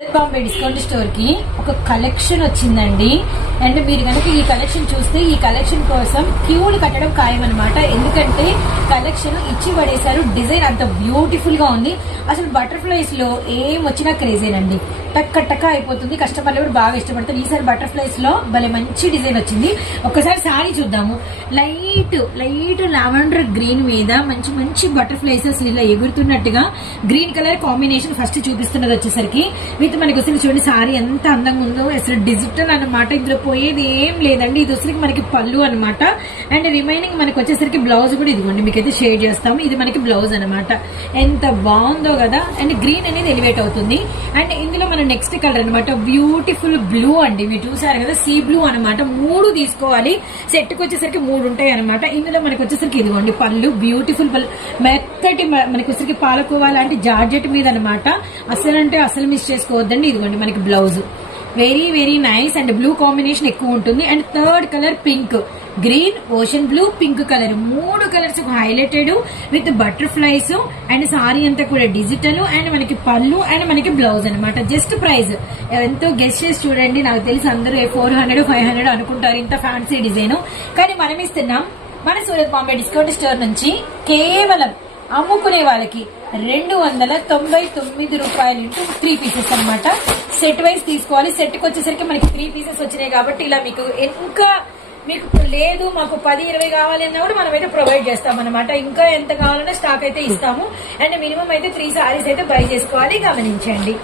Bombay discount store కి ఒక collection వచ్చిందండి. అండ్ మీరు కనుక ఈ కలెక్షన్ చూస్తే ఈ కలెక్షన్ కోసం క్యూలు కట్టడం ఖాయం అనమాట. ఎందుకంటే కలెక్షన్ ఇచ్చి పడేశారు. డిజైన్ అంత బ్యూటిఫుల్ గా ఉంది. అసలు బటర్ఫ్లైస్ లో ఏం వచ్చినా క్రేజేనండి. టక్క టక్క అయిపోతుంది. కస్టమర్లు కూడా బాగా ఇష్టపడతారు. ఈసారి బటర్ఫ్లైస్ లో భలే మంచి డిజైన్ వచ్చింది. ఒక్కసారి సారీ చూద్దాము. లైట్ లైట్ లావెండర్ గ్రీన్ మీద మంచి మంచి బటర్ఫ్లైస్ అసలు ఇలా ఎగురుతున్నట్టుగా గ్రీన్ కలర్ కాంబినేషన్ ఫస్ట్ చూపిస్తున్నది వచ్చేసరికి విత్ మనకి అసలు చూడండి సారీ ఎంత అందంగా ఉందో. అసలు డిజిటల్ అనమాట. ఇందులో పోయేది ఏం లేదండి. ఇది వచ్చరికి మనకి పళ్ళు అనమాట. అండ్ రిమైనింగ్ మనకి వచ్చేసరికి బ్లౌజ్ కూడా ఇదిగోండి మీకైతే షేడ్ చేస్తాము. ఇది మనకి బ్లౌజ్ అనమాట. ఎంత బాగుందో కదా. అండ్ గ్రీన్ అనేది ఎలివేట్ అవుతుంది. అండ్ ఇందులో మన నెక్స్ట్ కలర్ అనమాట బ్యూటిఫుల్ బ్లూ అండి. మీరు చూసారు కదా సీ బ్లూ అనమాట. 3 తీసుకోవాలి. సెట్ కి వచ్చేసరికి 3 ఉంటాయి అనమాట. ఇందులో మనకి వచ్చేసరికి ఇదిగోండి పళ్ళు బ్యూటిఫుల్ పళ్ళు మెత్తటి మనకి వచ్చేసరికి పాలకోవా లాంటి జార్జెట్ మీద అనమాట. అసలు అంటే అసలు మిస్ చేసుకోవద్దండి. ఇదిగోండి మనకి blouse very very nice. And blue combination ఎక్కువ ఉంటుంది. And third colour pink, green, ocean blue, pink colour 3 colours highlighted with butterflies. And sorry అంతా కూడా డిజిటల్. అండ్ మనకి పళ్ళు అండ్ మనకి బ్లౌజ్ అనమాట. జస్ట్ ప్రైస్ ఎంతో గెస్ట్ చేసి చూడండి. నాకు తెలిసి అందరూ 400 500 అనుకుంటారు ఇంత ఫ్యాన్సీ డిజైన్. కానీ మనం ఇస్తున్నాం మన సూరత్ బాంబే డిస్కౌంట్ స్టోర్ నుంచి కేవలం అమ్ముకునే వాళ్ళకి 299 రూపాయలు ఇంటూ 3 పీసెస్ అనమాట. సెట్ వైజ్ తీసుకోవాలి. సెట్ కి వచ్చేసరికి మనకి 3 పీసెస్ వచ్చినాయి కాబట్టి ఇలా మీకు ఇంకా మీకు లేదు మాకు 10-20 కావాలి అన్నా కూడా మనం అయితే ప్రొవైడ్ చేస్తాం అనమాట. ఇంకా ఎంత కావాలన్నా స్టాక్ అయితే ఇస్తాము. అండ్ మినిమం అయితే 3 సారీస్ అయితే బై చేసుకోవాలి. గమనించండి.